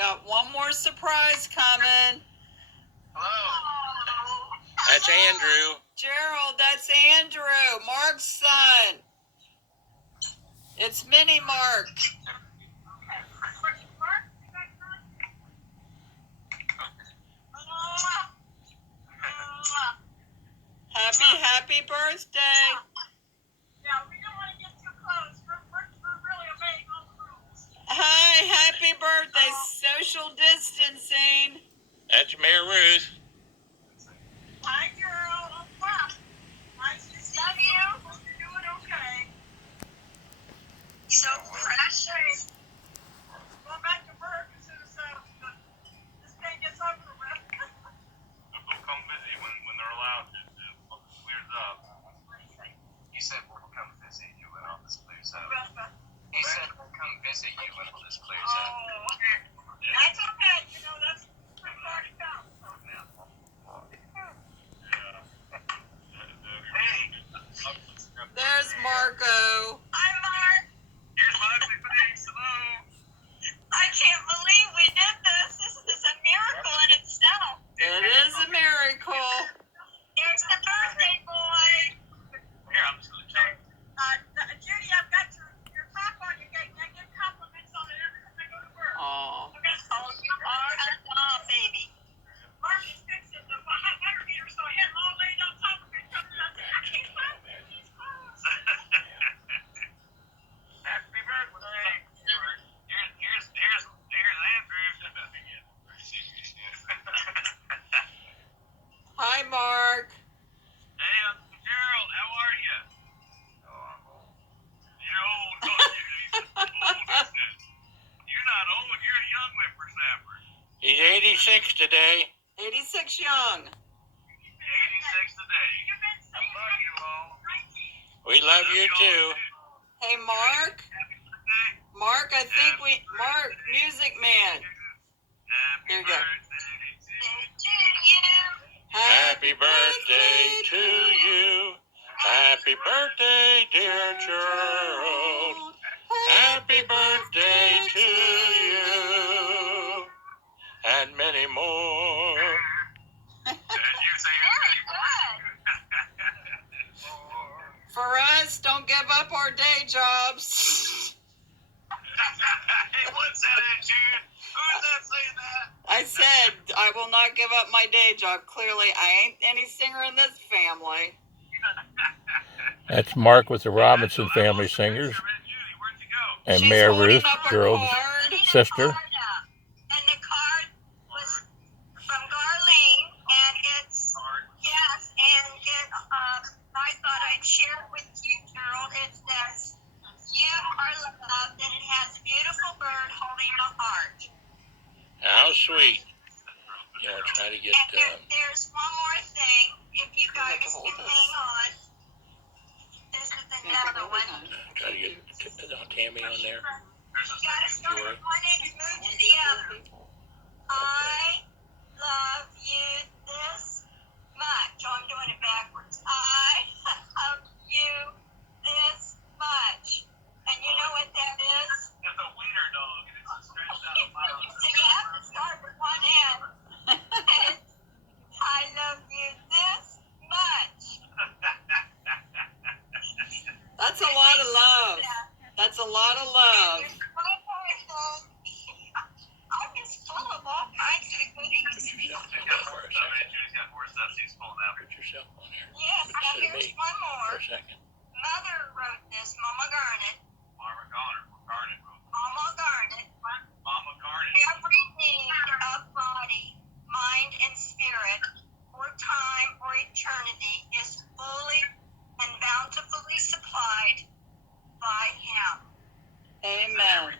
got one more surprise coming. Hello. That's Andrew. Gerald, that's Andrew, Mark's son. It's Mini Mark. Happy birthday. Yeah, we don't want to get too close. We're really obeying all the rules. Hi, happy birthday. Social distancing. That's Mayor Ruth. Hi, girl. Nice to see you. Hope you're doing okay. So precious. Going back to work as soon as this day gets over with. They'll come busy when they're allowed to. Once it clears up. You said we'll come visit you when all this clears up. He said we'll come visit you when all this clears up. Oh, that's okay. You know, that's pretty far to come. There's Marco. Hi, Mark. Here's my face. Hello. I can't believe we did this. This is a miracle in itself. It is a miracle. Here's the birthday boy. Here, I'm just going to tell you. Judy, I've got your top on. I get compliments on it every time I go to work. Aw. You are a doll, baby. Mark is fixing the hot water heater, so I had it all laid on top of it. I can't find these clothes. Happy birthday. Here's Andrew. Hi, Mark. Hey, Uncle Gerald, how are you? Oh, I'm old. You're old, don't you? He's old, isn't it? You're not old, you're a young whippersnapper. He's 86 today. 86 young. 86 today. I love you all. We love you too. Hey, Mark. Happy birthday. Mark, I think Mark, Music Man. Happy Here you go. birthday to Happy birthday to you. Happy birthday, dear Gerald. Happy birthday to you. And many more. And you say Very good. For us, don't give up our day jobs. Hey, what's that, June? Who's that saying that? I said I will not give up my day job. Clearly, I ain't any singer in this family. That's Mark with the Robinson Family Singers, and She's Mayor holding Ruth, up a Gerald's card. sister. And the card was from Garlene, and it's, yes, and I thought I'd share it with you, Gerald. It says, you are loved, and it has a beautiful bird holding a heart. How sweet. Yeah, I'll try to get... And there's one more thing, if you guys can hang on. This is another one. Try to get Tammy on there. You gotta start with one end and move to the other. I love you this much. Oh, I'm doing it backwards. I love you this much. And you know what that is? It's a wiener dog, and it's stretched out of mouth. So you have to start with one end. And I love you this much. That's a lot of love. That's a lot of love. There's one more thing. I'm just full of all kinds of goodies. She's got more stuff. Judy's got more stuff she's pulling out. Put yourself on there. Yes, now here's one more. For a second. Mother wrote this, Mama Garnet. Mama Garnet. Mama Garnet. Mama Garnet. Every need of body, mind, and spirit, or time or eternity, is fully and bountifully supplied by Him. Amen.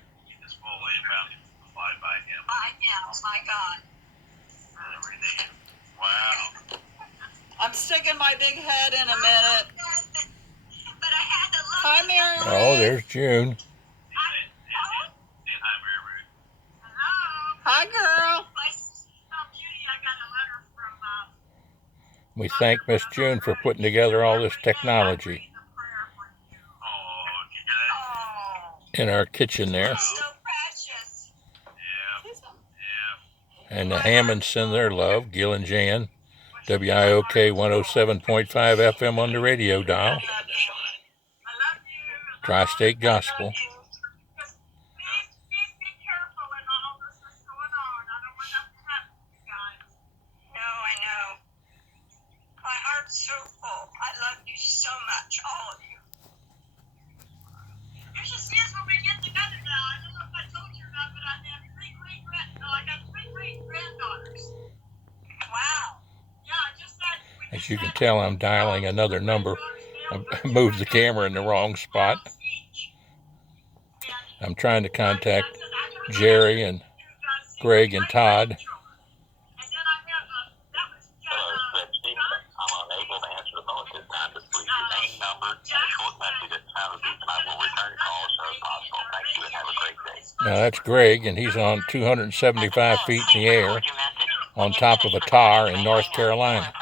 It's fully and bountifully supplied by Him. By Him, by God. Everything. Wow. I'm sticking my big head in a minute. But I had to look. Hi, Mary Ruth. Oh, there's June. Say hi, Mary Ruth. Hello. Hi, girl. My sister, Judy, I got a letter from We thank Miss June for putting together all this technology Oh, did you hear that? Oh, in our kitchen there. so precious. Yeah. And the Hammonds send their love. Gil and Jan. WIOK 107.5 FM on the radio dial. Tri-State Gospel. So full. I love you so much, all of you. You should see us when we get together now. I don't know if I told you or not, but I got three great granddaughters. Wow. Yeah, I just said. As you can tell, I'm dialing another number. I moved the camera in the wrong spot. I'm trying to contact Jerry and Greg and Todd. Now that's Greg, and he's on 275 feet in the air on top of a tower in North Carolina.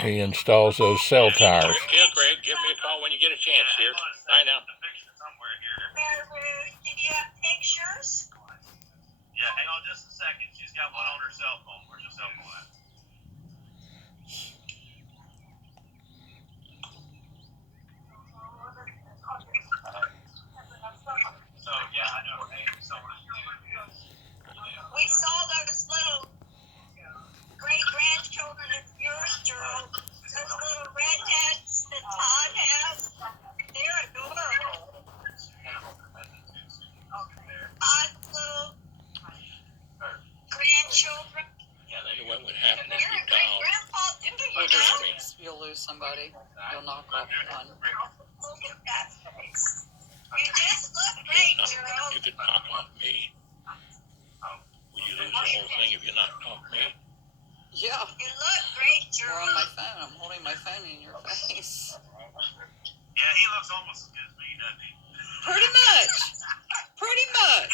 He installs those cell towers. Yeah, Greg, give me a call when you get a chance here. I know. Did you have pictures? Yeah, hang on just a second. She's got one on her cell phone. Where's your cell phone at? So, yeah, I know. Hey, We saw those little great-grandchildren of yours, Gerald. Those little redheads that Todd has. They're adorable. Todd's little grandchildren. Yeah, they knew what would happen if You're you a dialed. great-grandpa, too, Or you know? just you'll lose somebody. You'll knock off one. Look at that face. You just look great, Gerald. You could knock off me. Would you lose the whole thing if you knocked off me? Yeah. You look great, We're Gerald. on my phone. I'm holding my phone in your face. yeah, he looks almost as good as me, doesn't he? Pretty much. Pretty much.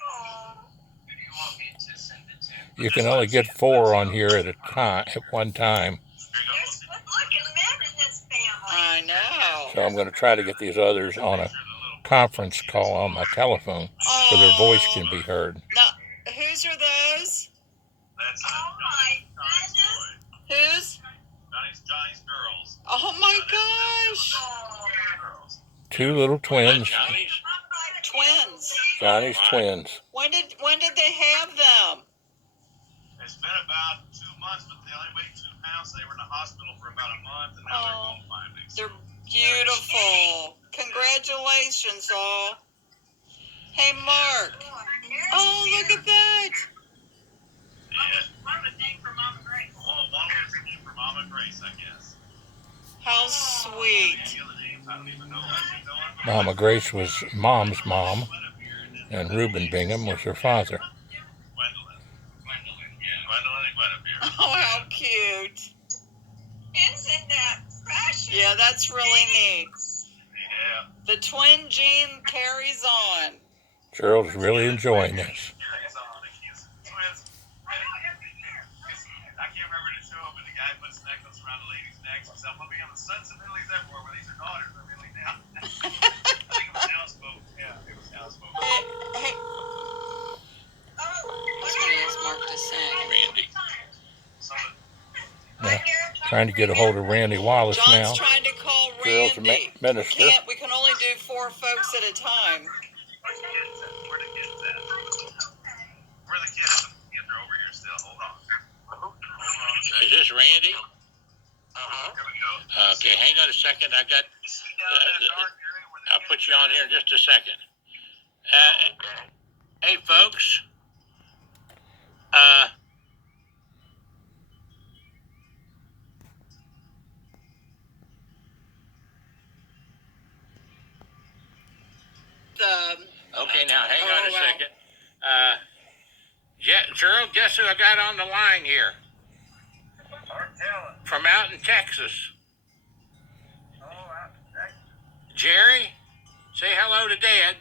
Oh. Who do you want me to send it to? You can only get 4 on here at one time. There's good-looking men in this family. I know. So I'm going to try to get these others on a conference call on my telephone so their voice can be heard. Now, whose are those? That's Oh, my goodness. Whose? Johnny's girls. Oh my gosh. Oh. Girls. 2 little twins. Johnny's? Twins. Johnny's twins. When did they have them? It's been about 2 months, but they only weighed 2 pounds. They were in the hospital for about a month, and now they're Oh. home finally. They're beautiful. Congratulations, all. Hey, Mark. Oh, look at that. Yeah. One was named for Mama Grace. Well, one was named for Mama Grace, I guess. How sweet. The other names, I don't even know. I know them. Mama Grace was Mom's mom, and Reuben Bingham was her father. Gwendolyn. Yeah. Gwendolyn and Guinevere. Oh, how cute. Isn't that precious? Yeah, that's really neat. Yeah. The twin gene carries on. Gerald's really enjoying this. Yeah, it's on the kids. Twins. I know every year. I can't remember the show, but the guy puts the necklace around the lady's neck. She said, "We'll be on the Sons of Italy's everywhere, but these are daughters of Italy now." I think it was houseboat. Yeah, it was houseboat. Hey, Oh, I was going to ask Mark to sing. Randy. So, Now, trying to get a hold of Randy Wallace now. John's trying to call Gerald's a Randy. minister. We can only do 4 folks at a time. where the kids at? Where the kids at? Where the kids? Yeah, they're over here still. Hold on. Hold on. Is this Randy? Uh-huh. Here we go. Okay, hang on a second. I got. You see down in that dark area where the I'll kids put you on here in just a second. Hey, folks. Okay, now hang on a second. Gerald, guess who I got on the line here? From out in Texas. Jerry, say hello to Dad.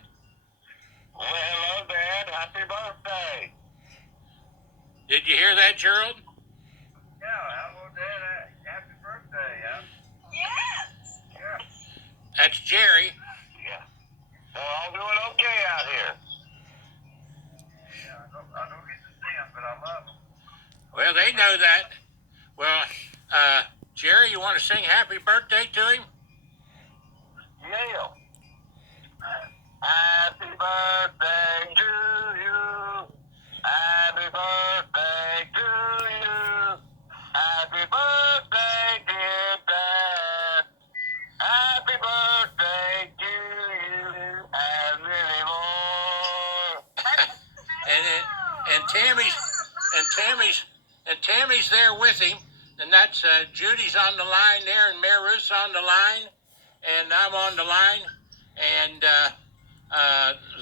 Well, hello, Dad. Happy birthday. Did you hear that, Gerald? Yeah, hello, Dad. Happy birthday. yes. Yeah. That's Jerry. Yeah. Well, I'm doing okay out here. Yeah, I know he's you want to sing happy birthday to him? Yeah. Happy birthday to you. Happy birthday to you. Happy birthday, dear Dad. Happy birthday to you and many more. and Tammy's there with him, and that's Judy's on the line there, and Mary Ruth's on the line, and I'm on the line, and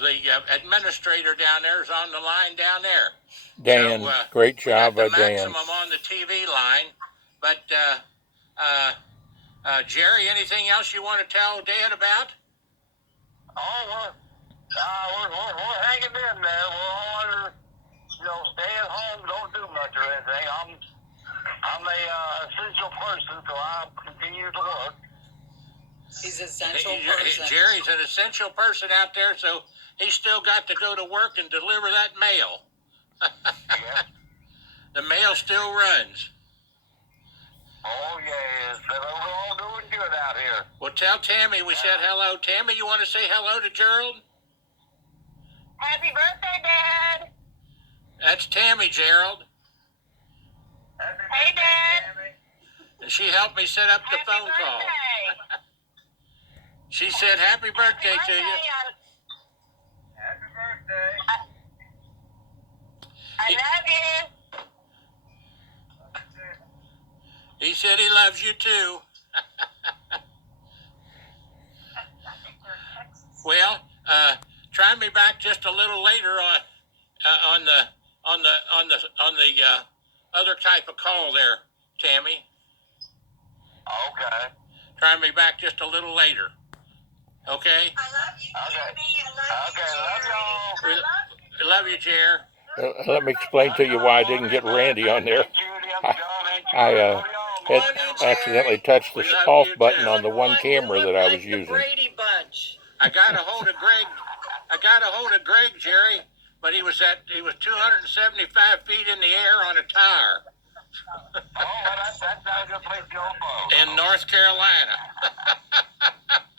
the administrator down there is on the line down there. Dan, so, great job by Dan. Maximum on the TV line, but Jerry, anything else you want to tell Dad about? Oh, we're hanging in there. We're all, stay at home, don't do much or anything. I'm a essential person, so I'll continue to work. He's an essential person. Jerry's an essential person out there, so he's still got to go to work and deliver that mail. Yeah. The mail still runs. Oh, yes. We're all doing good out here. Well, tell Tammy we said hello. Tammy, you want to say hello to Gerald? Happy birthday, Dad. That's Tammy, Gerald. Hey, Dad. And she helped me set up the phone call. She said happy birthday to you. Happy birthday. I love you. He said he loves you too. Well, try me back just a little later on the other type of call there, Tammy. Okay. Try me back just a little later. Okay? I love you, Okay. Jimmy. I love you, Jerry. Love y'all. I love you, Jer. Let me explain to you why I didn't get Randy on there. I had accidentally touched the off button on the one camera that I was using. Brady Bunch. I got a hold of Greg, Jerry, but he was 275 feet in the air on a tire. That's not a good place to go. In North Carolina.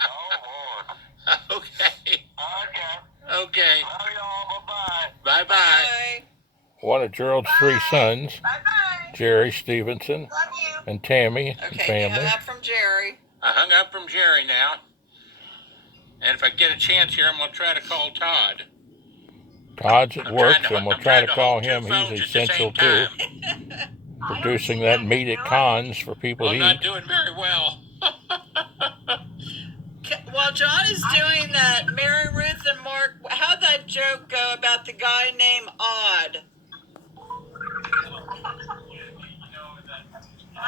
Oh, Lord. Okay. Okay. Love y'all. Bye-bye. Bye-bye. One of Gerald's three sons, Jerry Stephenson, and Tammy and family. You hung up from Jerry. I hung up from Jerry now. And if I get a chance here, I'm going to try to call Todd. Todd's at work, so I'm going to try to call him. He's essential too. Producing that meat at cons for people to eat. I'm not doing very well. While John is doing that, Mary Ruth and Mark, how'd that joke go about the guy named Odd? I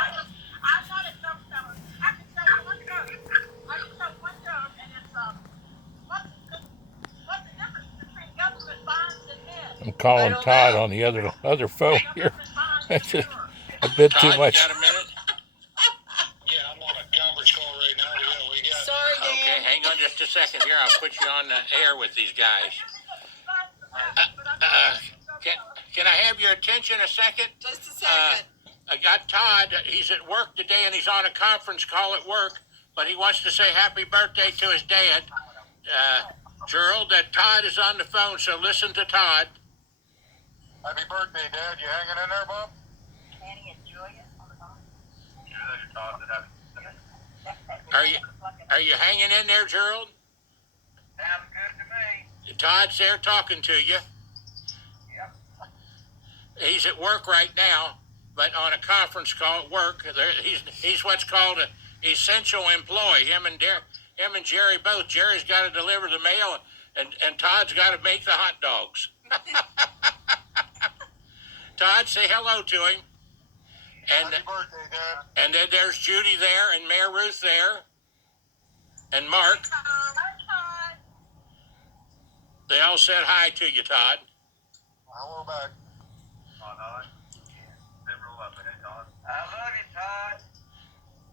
thought it so. I can tell you one joke. And it's what's the difference between government bonds and men? I'm calling Todd on the other phone here. That's just a bit too much. You got a minute? Yeah, I'm on a conference call right now. We got. Sorry, Dan. Okay, hang on just a second here. I'll put you on the air with these guys. Can I have your attention a second? Just a second. I got Todd. He's at work today, and he's on a conference call at work, but he wants to say happy birthday to his dad. Gerald, that Todd is on the phone, so listen to Todd. Happy birthday, Dad. You hanging in there, Bob? Can he enjoy it? Are you hanging in there, Gerald? Sounds good to me. Todd's there talking to you. Yep. He's at work right now, but on a conference call at work. He's what's called an essential employee. Him and Jerry both. Jerry's got to deliver the mail, and Todd's got to make the hot dogs. Todd, say hello to him. And, happy birthday, Dad. And then there's Judy there, and Mary Ruth there, and Mark. Hi, They all said hi to you, Todd. Hello back. Todd. I love you, Todd.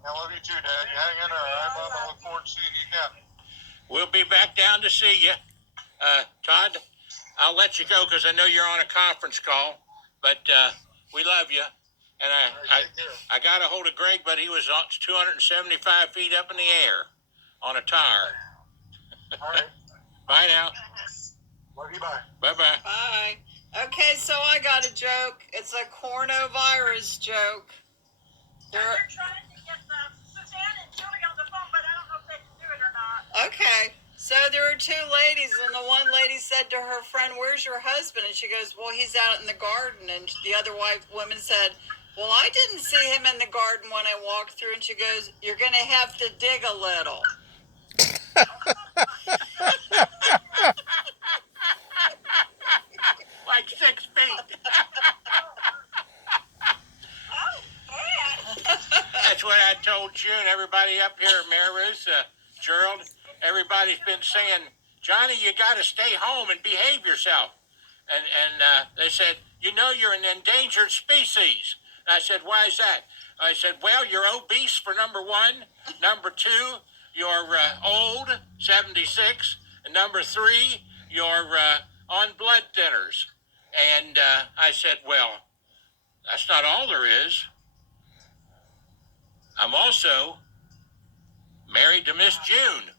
I love you too, Dad. You hang in there, all right, Bob? I look forward to seeing you again. We'll be back down to see you. Todd, I'll let you go because I know you're on a conference call, but we love you. And I got a hold of Greg, but he was 275 feet up in the air on a tire. All right. Bye now. Love you. Bye. Bye-bye. Bye. Okay, so I got a joke. It's a coronavirus joke. They're trying to get Suzanne and Julie on the phone, but I don't know if they can do it or not. Okay, so there were two ladies, and the one lady said to her friend, "Where's your husband?" And she goes, "Well, he's out in the garden." And the other woman said, "Well, I didn't see him in the garden when I walked through." And she goes, "You're going to have to dig a little." Like 6 feet. That's what I told June. Everybody up here, Mary's, Gerald, everybody's been saying, "Johnny, you got to stay home and behave yourself." And they said, "You know you're an endangered species." And I said, "Why is that?" I said, "Well, you're obese for number one. Number two, you're old, 76. And number three, you're on blood thinners." And I said, "Well, that's not all there is. I'm also married to Miss June."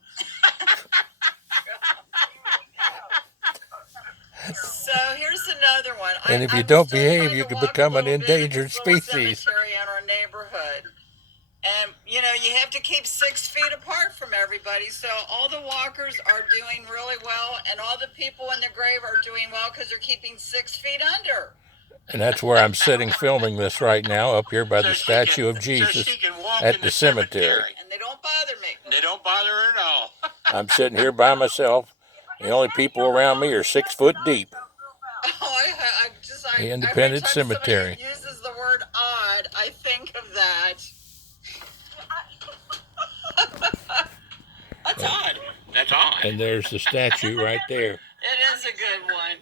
So here's another one. And if you I'm don't still behave, trying you to can walk become a an little bit in endangered this little species. cemetery in our neighborhood. And, you know, you have to keep 6 feet apart from everybody. So all the walkers are doing really well, and all the people in the grave are doing well because they're keeping 6 feet under. And that's where I'm sitting filming this right now, up here by the statue of Jesus at the cemetery. And they don't bother me. They don't bother her at all. I'm sitting here by myself. The only people around me are 6 foot deep. Oh, The Independent every time Cemetery. somebody uses the word odd, I think of that. That's odd. That's odd. And there's the statue right there. It is a good one.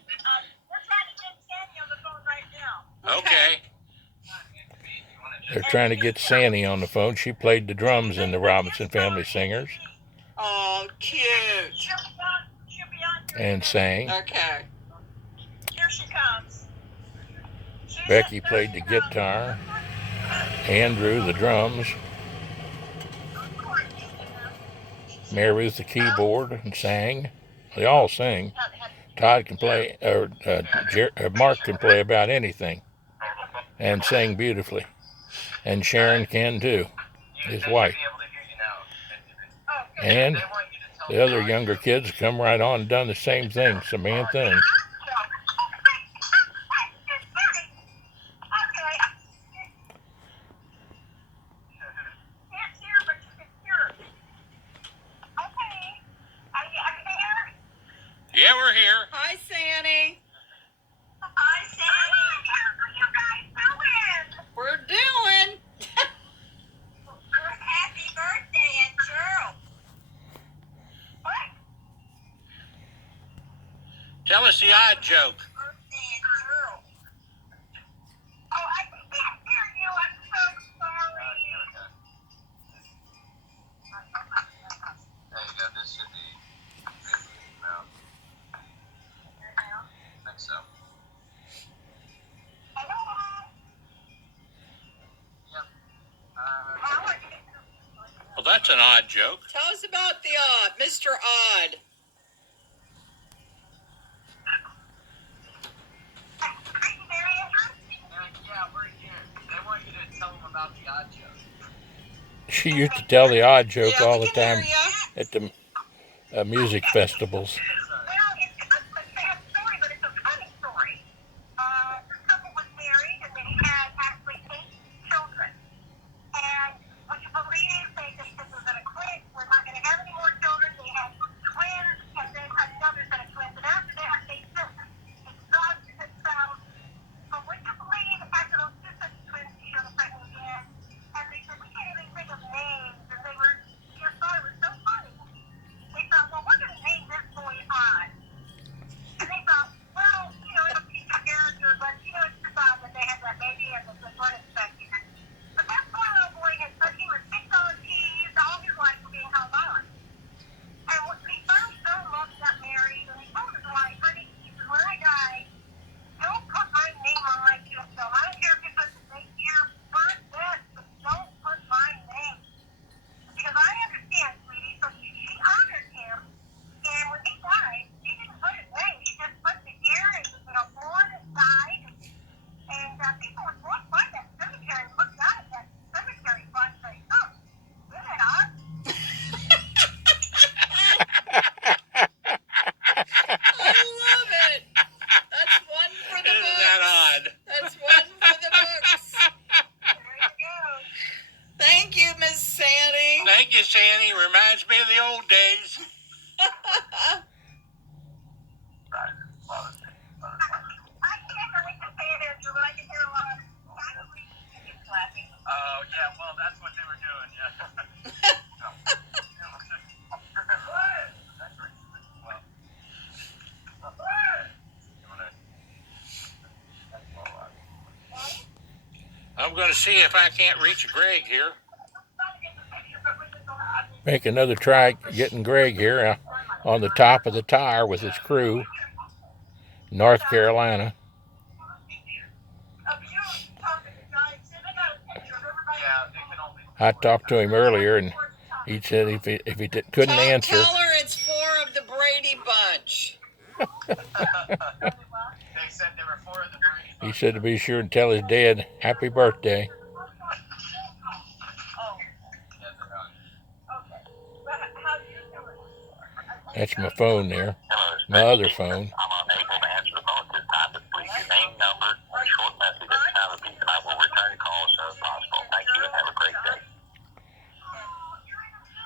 We're trying to get Sandy on the phone right now. Okay. They're trying to get Sandy on the phone. She played the drums in the Robinson Family Singers. Oh, cute. She'll be on And sang. Okay. Here she comes. Becky played the guitar. Andrew the drums. Mary Ruth the keyboard and sang. They all sing. Todd can play, or Mark can play about anything and sing beautifully. And Sharon can too, his wife. And the other younger kids come right on and done the same thing, Samantha and yeah, we're here. Hi, Sandy. Hi, Sandy. How are you guys doing? We're doing. Happy birthday, and Gerald. What? Tell us the odd joke. Birthday, and Gerald. Oh, I can't hear you. I'm so sorry. There you go. This should be now. I think so. Yep. Well, that's an odd joke. Tell us about the odd, Mr. Odd. Yeah, we're here. They want you to tell them about the odd joke. She used to tell the odd joke Yeah, all we the can time hear ya. at the music festivals. Well, it's kind of a sad story, but it's a funny story. This couple was married, and they had actually 8 children. And would you believe they just this was going to quit? We're not going to have any more children. They had twins, and then another set of twins. And after that, they just exhausted themselves. But would you believe after those 2 sets of twins, she showed up pregnant again? And they said, we can't even think of names. And they were just thought it was so funny. They thought, well, we're going to name this boy Miss Sandy. Thank you, Sandy. Reminds me of the old days. Oh, yeah, well, that's what they were doing, yeah. I'm going to see if I can't reach Greg here. Make another try getting Greg here on the top of the tire with his crew, North Carolina. I talked to him earlier, and he said if he couldn't answer. Tell her it's 4 of the Brady bunch. They said there were 4 of the Brady bunch. He said to be sure and tell his dad happy birthday. That's my phone there, my other phone. I'm unable to answer the phone at this time, but please your name, number, and a short message at the time of peace, and I will return the call as soon as possible. Thank you and have a great day.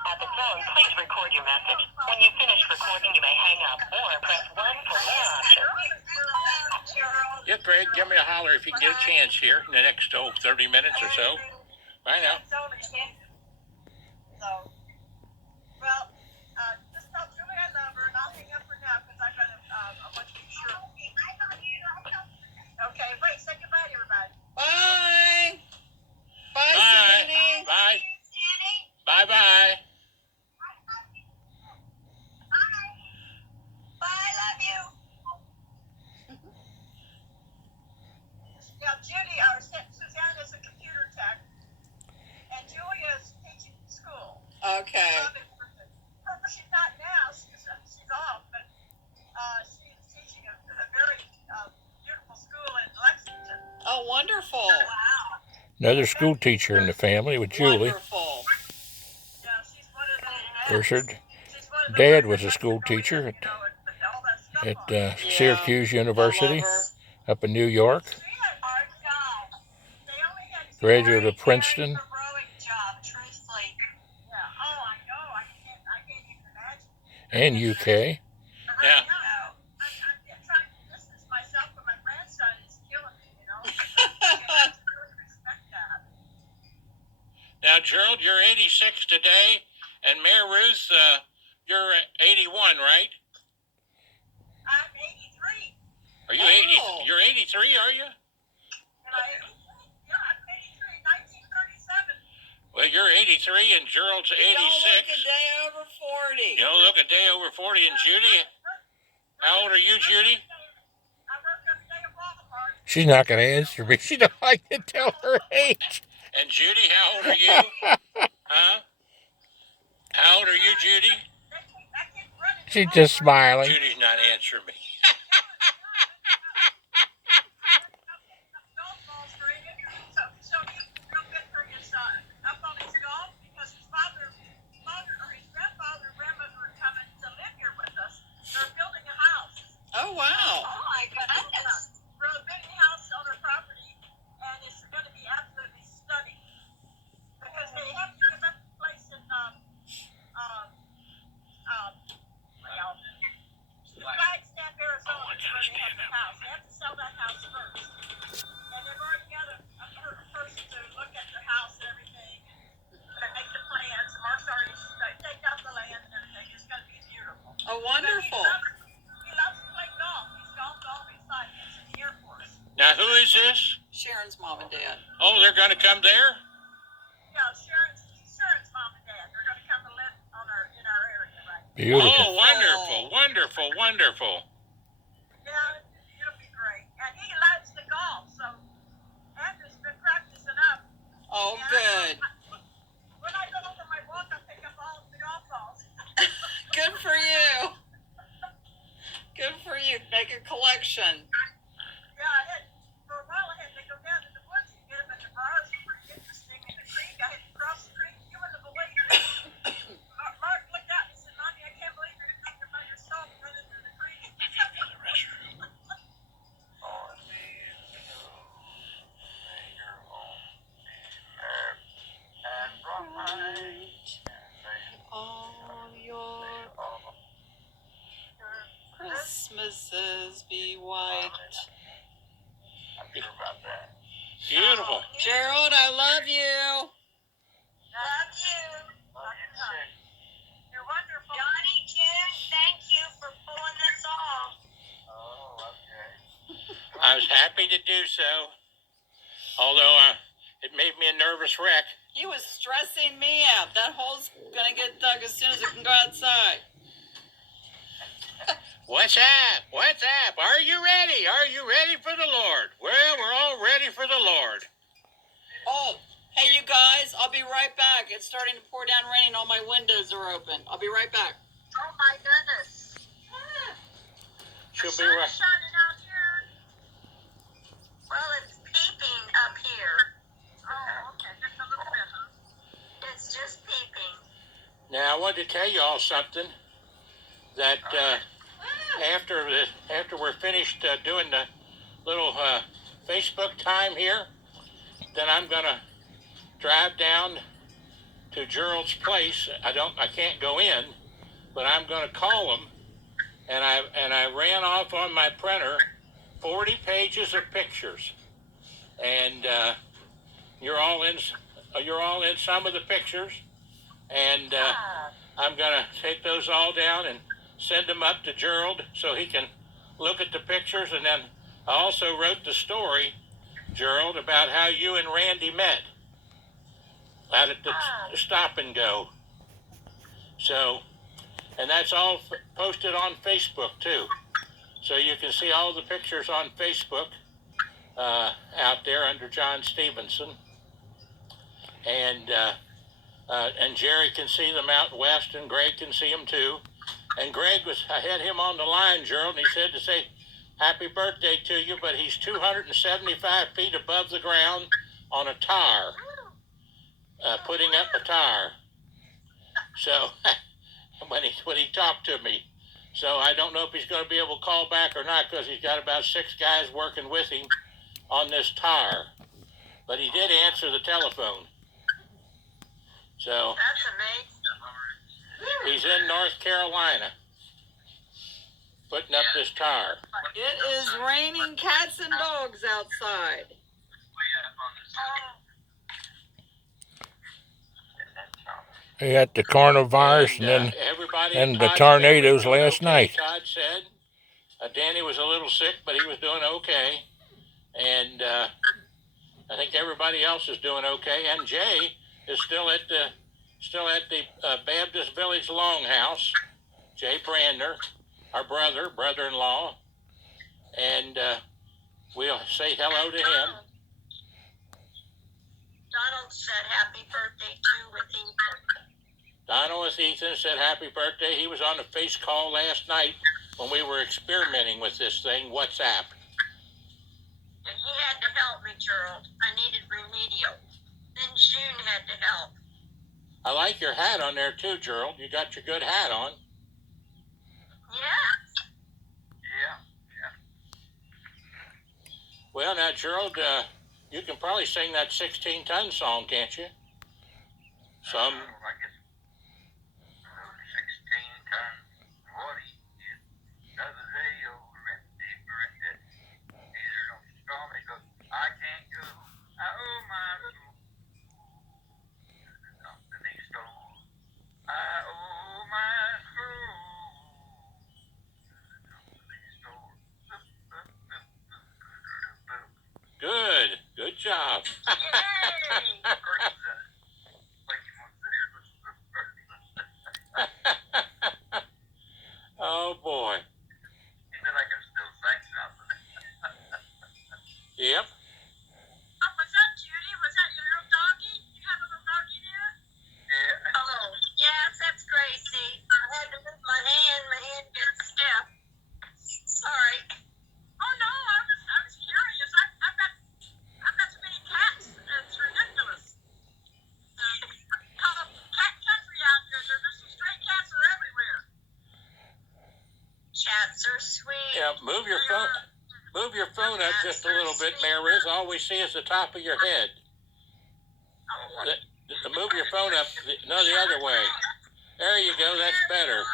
At the tone, please record your message. When you finish recording, you may hang up or press 1 for more options. Yeah, Greg, give me a holler if you can get a chance here in the next 30 minutes or so. Bye now. Okay, wait, say goodbye to everybody. Bye. Bye, Bye. Sandy. Bye. Bye-bye. Bye, love you. Now, Judy, Suzanne is a computer tech, and Julia is teaching school. Okay. She's not now, she's off, but she's teaching a very beautiful school in Lexington. Oh, wonderful. Wow. Another school teacher in the family with Julie. Wonderful. Yeah, she's one of the... Of course, her dad was a school teacher at Syracuse University up in New York. Graduate of Princeton and UK. Yeah. Now, Gerald, you're 86 today, and Mayor Ruth, you're 81, right? I'm 83. Are you 80? You're 83, are you? Yeah, I'm 83, 1937. Well, you're 83, and Gerald's 86. You don't look a day over 40. You don't look a day over 40, and Judy, how old are you, Judy? I work every day at Walmart. She's not going to answer me. She don't like to tell her age. And Judy, how old are you? Huh? How old are you, Judy? She's just smiling. Judy's not answering me. So he's real good for his up on his golf because his father or his grandfather and grandmother are coming to live here with us. They're building a house. Oh, wow. Oh my goodness. We're building a house on our property, and it's going to be absolutely stunning because they have to give up the place in Flagstaff, Arizona, is where they have the house. They have to sell that house first, and they've already got a person to look at the house and everything, and make the plans. Mark's already taken out the land and everything. It's going to be beautiful. Oh, wonderful. He loves to play golf. He's golfed all his life. He's in the Air Force. Now, who is this? Sharon's mom and dad. Oh, they're going to come there? Yeah, Sharon's mom and dad. They're going to come to live in our area, right? Beautiful. Oh, wonderful, wonderful, wonderful. Yeah, it'll be great. And he loves to golf, so Andrew's been practicing up. Oh, And good. When I go for my walk, I pick up all of the golf balls. Good for you. Good for you. Make a collection. Yeah, for a while I had to go down to the woods and get them in the bars. It was pretty interesting in the creek. I had to cross the creek. You wouldn't believe it. Mark looked out and he said, "Mommy, I can't believe you're thinking about yourself running through the creek." windows be white. I'm sure about that. Beautiful. Gerald, I love you. Love you. Love you too. You're wonderful. Johnny, June, thank you for pulling this off. Oh, okay. I was happy to do so, although it made me a nervous wreck. He was stressing me out. That hole's gonna get dug as soon as it can go outside. What's up? What's up? Are you ready? Are you ready for the Lord? Well, we're all ready for the Lord. Oh, hey, you guys, I'll be right back. It's starting to pour down rain. All my windows are open. I'll be right back. Oh my goodness. She'll The be sun right. is shining out here. Well, it's peeping up here. Oh, okay. Just a little bit, huh? It's just peeping. Now, I wanted to tell you all something that after we're finished doing the little Facebook time here, then I'm gonna drive down to Gerald's place. I can't go in, but I'm gonna call him, and I ran off on my printer 40 pages of pictures, and you're all in some of the pictures, and I'm gonna take those all down and send them up to Gerald so he can look at the pictures. And then I also wrote the story, Gerald, about how you and Randy met out at the stop and go. So, and that's all posted on Facebook too. So you can see all the pictures on Facebook out there under John Stephenson. And Jerry can see them out west, and Greg can see them too. And I had him on the line, Gerald, and he said to say happy birthday to you, but he's 275 feet above the ground on a tire, putting up a tire. So when he talked to me, so I don't know if he's going to be able to call back or not, because he's got about 6 guys working with him on this tire. But he did answer the telephone. So That's amazing. he's in North Carolina putting up this tire. It is raining cats and dogs outside. They had the coronavirus and everybody then the Todd's tornadoes doing last okay, night. Todd said Danny was a little sick, but he was doing okay, and I think everybody else is doing okay. And Jay is still at the Baptist Village Longhouse. Jay Brandner, our brother-in-law, and we'll say hello to him. Donald said happy birthday too with Ethan. Donald with Ethan said happy birthday. He was on the face call last night when we were experimenting with this thing, WhatsApp. And he had to help me, Gerald. I needed remedial. Then June had to help. I like your hat on there too, Gerald. You got your good hat on. Yeah. Well, now, Gerald, you can probably sing that 16-ton song, can't you? Some. I guess 16-ton Woody the other day over at deeper in the either on storm. He goes, I can't go. Oh my soul. And he stole. I owe my soul. Good job. Oh boy. He said I can still sing something. Yep. Oh, was that Judy? Was that your little doggy? You have a little doggy there? Yeah. Oh, yes, that's Gracie. I had to move my hand. My hand gets stiff. Sorry. Oh no, I was curious. I've got so many cats. It's ridiculous. Cat country out here. There's some stray cats are everywhere. Cats are sweet. Yeah. Move your phone up just a little bit, Mayor Riz. All we see is the top of your head. Move your phone up the other way. There you go. That's better.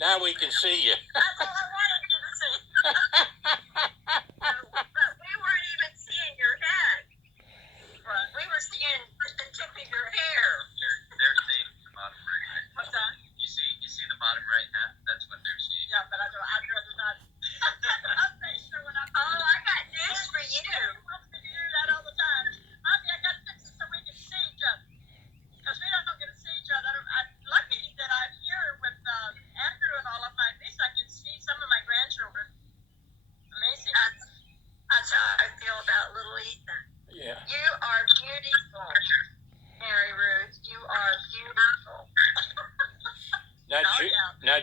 Now we can see you. That's all I wanted you to see.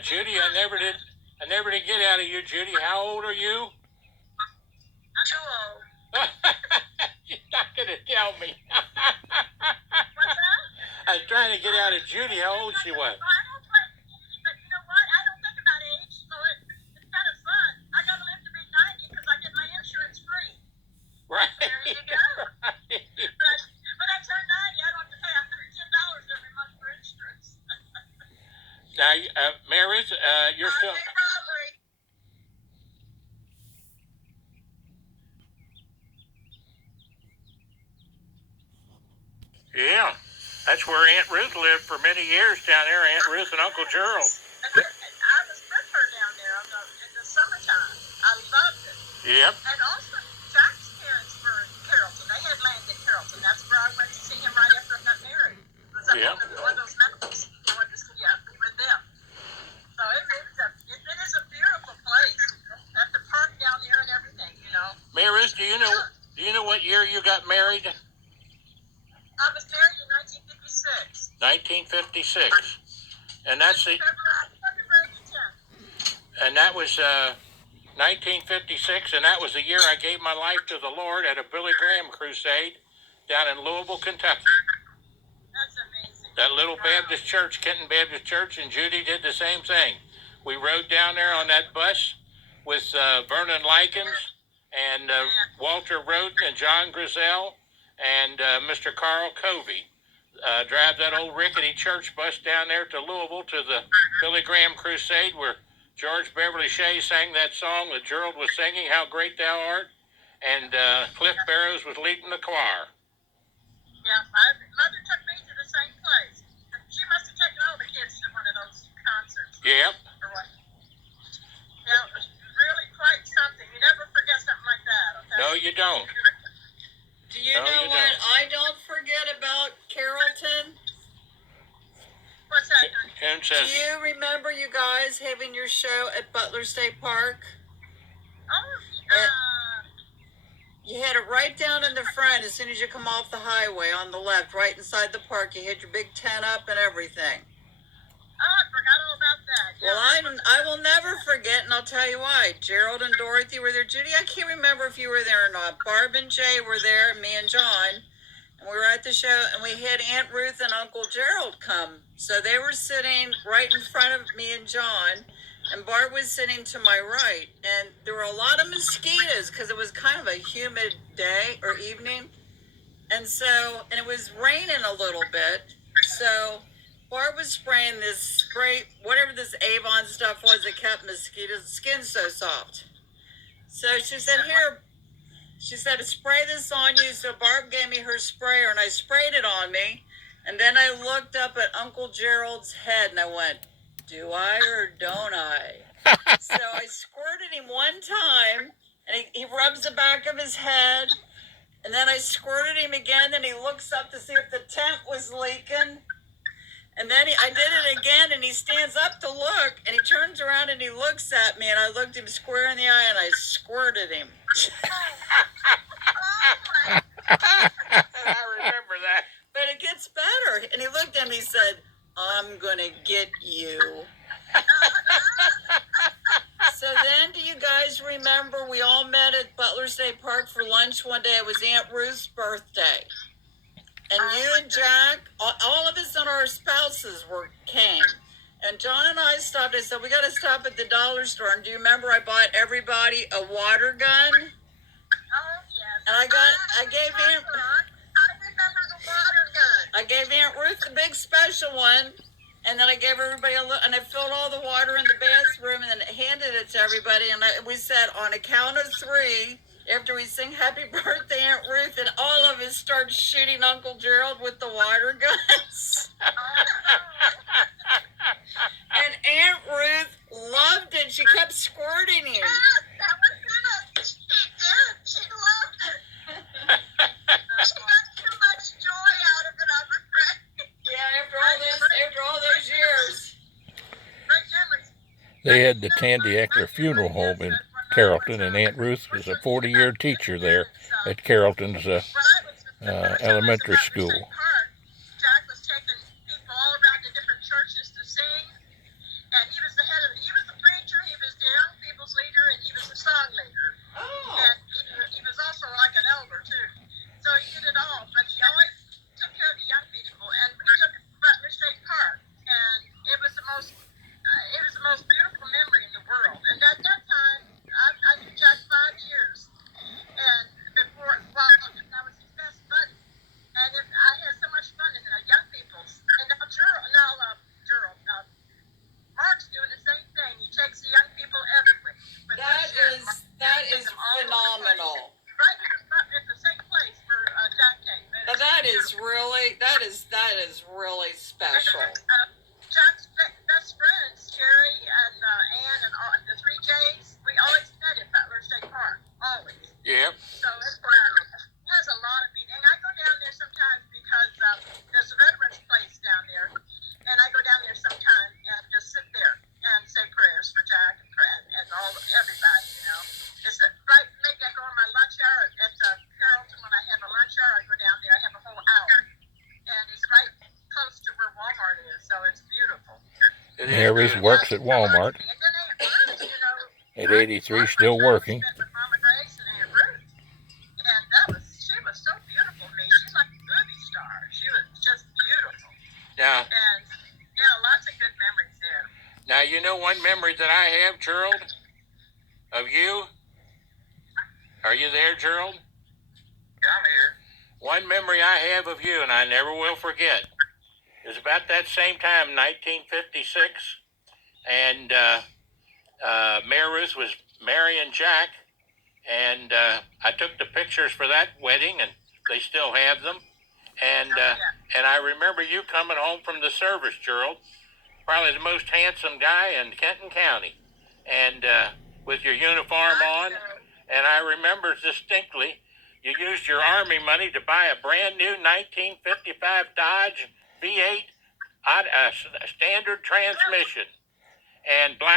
Judy, I never did get out of you, Judy. How old are you? I'm too old. You're not gonna tell me. What's that? I was trying to get out of Judy how old she was. Well, I don't play, but you know what? I don't think about age, so it's kind of fun. I gotta live to be 90 because I get my insurance free. Right. There you go. Right. When I turn 90, I don't have to pay $110 every month for insurance. Now, Maris, you're still. Robbery. Yeah, that's where Aunt Ruth lived for many years down there. Aunt Ruth and Uncle Gerald. And I was with her down there in the summertime. I loved it. Yep. And also, Jack's parents were in Carrollton. They had land in Carrollton. That's where I went to see him right after I got married. It was up Yep. on one of those mountains. I went to see be with them. So it is a beautiful place. At the park down there and everything, you know. Maris, do you know what year you got married? I was married in 1956. 1956. And that's the February 10th. and that was 1956, and that was the year I gave my life to the Lord at a Billy Graham crusade down in Louisville, Kentucky. That's amazing. That little Baptist church, Kenton Baptist Church, and Judy did the same thing. We rode down there on that bus with Vernon Likens and Walter Roden and John Griselle and Mr. Carl Covey. Drive that old rickety church bus down there to Louisville to the Billy Graham crusade where George Beverly Shea sang that song that Gerald was singing, How Great Thou Art, and Cliff Barrows was leading the choir. Yeah, Mother took me to the same place. She must have taken all the kids to one of those concerts. Yep. Or what? Yeah, it was really quite something. You never forget something like that, okay? No, you don't. Do you No, know you what don't. I don't forget about Carrollton? What's that, honey? Ken Do says, you remember you guys having your show at Butler State Park? Oh, You had it right down in the front as soon as you come off the highway on the left, right inside the park. You had your big tent up and everything. I forgot all about that. Well, I will never forget, and I'll tell you why. Gerald and Dorothy were there. Judy, I can't remember if you were there or not. Barb and Jay were there, me and John, and we were at the show, and we had Aunt Ruth and Uncle Gerald come. So they were sitting right in front of me and John, and Barb was sitting to my right. And there were a lot of mosquitoes because it was kind of a humid day or evening. And it was raining a little bit. So Barb was spraying this spray, whatever this Avon stuff was that kept mosquitoes' skin so soft. So she said, here, she said, spray this on you. So Barb gave me her sprayer, and I sprayed it on me. And then I looked up at Uncle Gerald's head, and I went, do I or don't I? So I squirted him one time, and he rubs the back of his head. And then I squirted him again, and he looks up to see if the tent was leaking. And then I did it again, and he stands up to look, and he turns around and he looks at me, and I looked him square in the eye, and I squirted him. I remember that. But it gets better. And he looked at me and he said, I'm going to get you. So then, do you guys remember we all met at Butler State Park for lunch one day? It was Aunt Ruth's birthday. And you and Jack, all of us and our spouses came. And John and I stopped. I said, we got to stop at the dollar store. And do you remember I bought everybody a water gun? Oh, yes. And I gave Aunt... I remember the water gun. I gave Aunt Ruth the big special one, and then I gave everybody and I filled all the water in the bathroom and then handed it to everybody. And we said, on a count of three, after we sing Happy Birthday, Aunt Ruth, and all of us started shooting Uncle Gerald with the water guns. And Aunt Ruth loved it. She kept squirting him. Yes, that was it. She did. She loved it. She got too much joy out of it, I'm afraid. Yeah, after all those years. Great memories. They had the Tandy Eckler Funeral Home in Carrollton, and Aunt Ruth was a 40-year teacher there at Carrollton's elementary school. Jack was taking people all around to different churches to sing, and he was the really special. Chuck's best friends, Jerry and Ann and all, the three J's, we always met at Butler State Park. Always. Yep. So it has a lot of meaning. I go down there sometimes because there's a veterans place down there, and I go down there sometimes and just sit there and say prayers for Jack and all everybody. You know, it's right. Maybe I go on my lunch hour at Carrollton when I have a lunch hour. I go down there. I have a whole hour, and it's right close to where Walmart is, so it's beautiful. Harris works at Walmart. And then Aunt Ruth, you know, At 83, still working. With Mama Grace and Aunt Ruth. And she was so beautiful to me. She's like a movie star. She was just beautiful. Now, And yeah, lots of good memories there. now you know one memory that I have, Gerald, of you. Are you there, Gerald? Yeah, I'm here. One memory I have of you, and I never will forget, is about that same time, 1956, and Mary Ruth was marrying Jack, and I took the pictures for that wedding, and they still have them. And and I remember you coming home from the service, Gerald, probably the most handsome guy in Kenton County, and with your uniform on. And I remember distinctly, you used your Army money to buy a brand new 1955 Dodge V8 standard transmission and black.